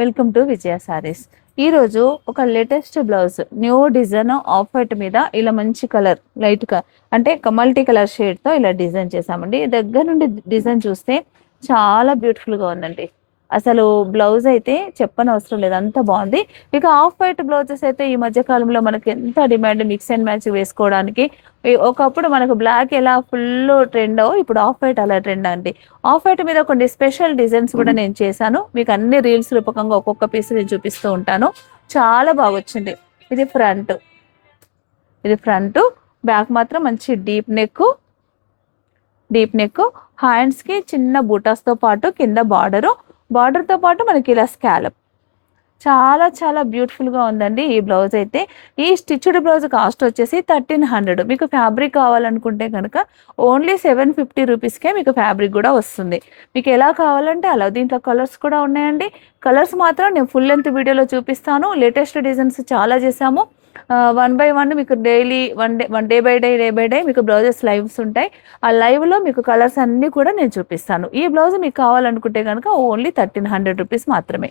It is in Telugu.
వెల్కమ్ టు విజయ సారీస్. ఈరోజు ఒక latest blouse new design off white మీద ఇలా మంచి కలర్ లైట్గా అంటే మల్టీ కలర్ షేడ్తో ఇలా డిజైన్ చేసామండి. దగ్గర నుండి డిజైన్ చూస్తే చాలా బ్యూటిఫుల్గా ఉందండి. అసలు బ్లౌజ్ అయితే చెప్పనవసరం లేదు, అంత బాగుంది. ఇక ఆఫ్ వైట్ బ్లౌజెస్ అయితే ఈ మధ్య కాలంలో మనకి ఎంత డిమాండ్, మిక్స్ అండ్ మ్యాచ్ వేసుకోవడానికి. ఒకప్పుడు మనకు బ్లాక్ ఎలా ఫుల్ ట్రెండ్, ఇప్పుడు ఆఫ్ వైట్ అలా ట్రెండ్ అండి. ఆఫ్ వైట్ మీద కొన్ని స్పెషల్ డిజైన్స్ కూడా నేను చేశాను. మీకు అన్ని రీల్స్ రూపకంగా ఒక్కొక్క పీస్ నేను చూపిస్తూ ఉంటాను. చాలా బాగా వచ్చింది. ఇది ఫ్రంట్, ఇది ఫ్రంట్. బ్యాక్ మాత్రం మంచి డీప్ నెక్, హ్యాండ్స్కి చిన్న బూటాస్తో పాటు కింద బార్డర్తో పాటు మనకి ఇలా స్కాలప్. చాలా చాలా బ్యూటిఫుల్గా ఉందండి ఈ బ్లౌజ్ అయితే. ఈ స్టిచ్డ్ బ్లౌజ్ కాస్ట్ వచ్చేసి 1300. మీకు ఫ్యాబ్రిక్ కావాలనుకుంటే కనుక ఓన్లీ 750 రూపీస్కే మీకు ఫ్యాబ్రిక్ కూడా వస్తుంది. మీకు ఎలా కావాలంటే అలా. దీంట్లో కలర్స్ కూడా ఉన్నాయండి. కలర్స్ మాత్రం నేను ఫుల్ లెంత్ వీడియోలో చూపిస్తాను. లేటెస్ట్ డిజైన్స్ చాలా చేశాము. 1 బై 1 మీకు డైలీ డే బై డే మీకు బ్లౌజెస్ లైవ్స్ ఉంటాయి. ఆ లైవ్లో మీకు కలర్స్ అన్నీ కూడా నేను చూపిస్తాను. ఈ బ్లౌజ్ మీకు కావాలనుకుంటే కనుక ఓన్లీ 1300 రూపీస్ మాత్రమే.